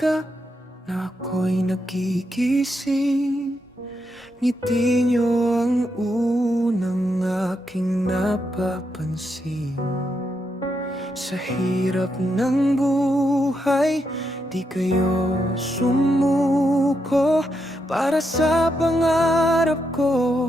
umaga na ako'y nagigising, ngiti niyo ang unang aking napapansin. Sa hirap ng buhay, di kayo sumuko para sa pangarap ko.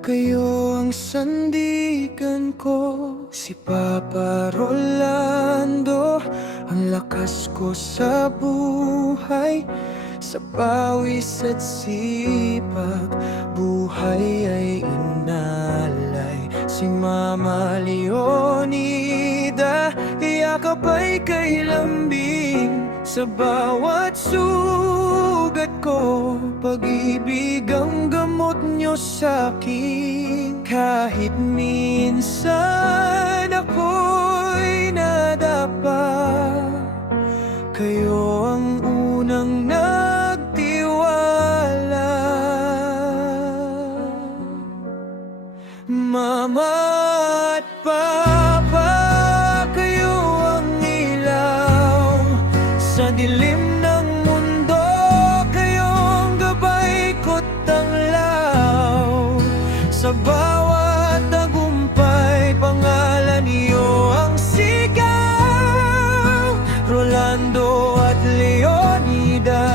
Kayo ang sandigan ko, si Papa Rolando, ang lakas ko sa buhay. Sa pawis at sipag, buhay ay inalay. Si Mama Leonida, yakap ay kay lambing. Sa bawat sugat ko, pag-ibig ang gamot nyo sa'kin. Kahit minsan ako'y nadapa, kayo ang unang nagtiwala. Mama at Papa, kayo ang ilaw sa dilim ng mundo. Kayong gabay ko't tanglaw. Sa bawat tagumpay, pangalan niyo ang sigaw. Rolando at Leonida,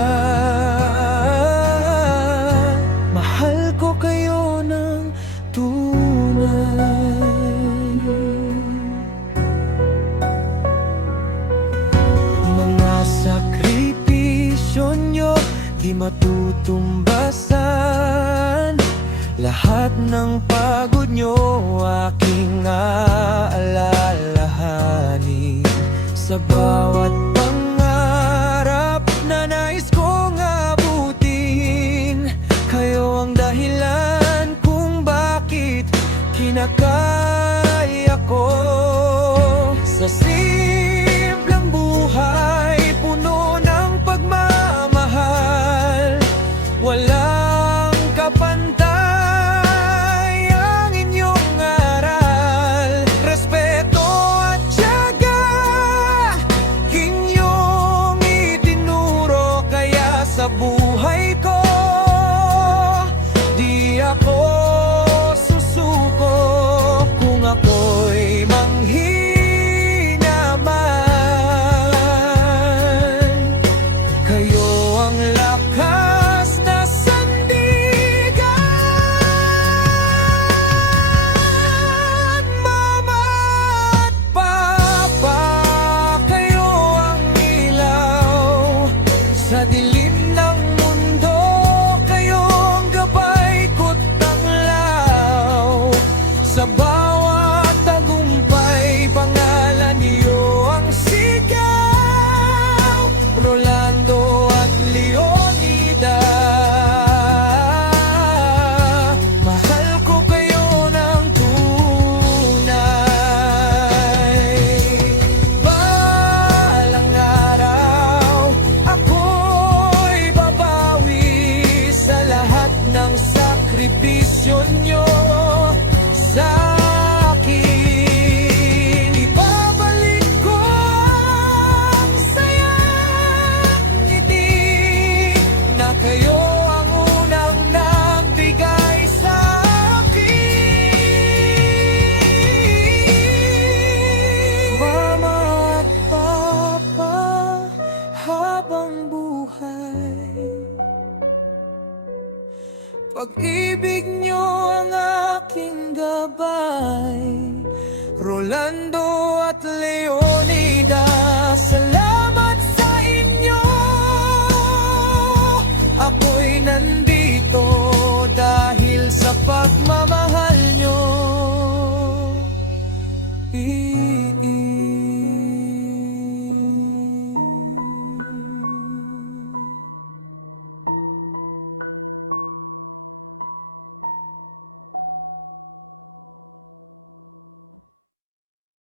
mahal ko kayo ng tunay. Mga sakripisyo nyo di matutumbasan. Lahat ng pagod nyo aking aalalahanin. Sa bawat pangarap na nais kong abutin, kayo ang dahilan kung bakit kinakaya ko. Sa simpleng buhay, puno ng pagmamahal, walang kapantay ang inyong aral. Respeto at tiyaga, inyong itinuro. Kaya sa buhay ko, di ako susuko. Kung ako'y manghina man, kayo ang lakas na sandigan. Mama at Papa, kayo ang ilaw sa dilim ng mundo. Kayong gabay ko't tanglaw. Sa bawat tagumpay, pangalan niyo ang sigaw. Rolando at Leonida, mahal ko kayo ng tunay. Balang araw, ako'y babawi sa lahat ng sakripisyo nyo sa'kin. Ibabalik ko ang sayang ngiti na kayo ang unang nagbigay sa'kin. Mama at Papa, habang buhay, pag-ibig nyo ang aking gabay. Rolando at Leo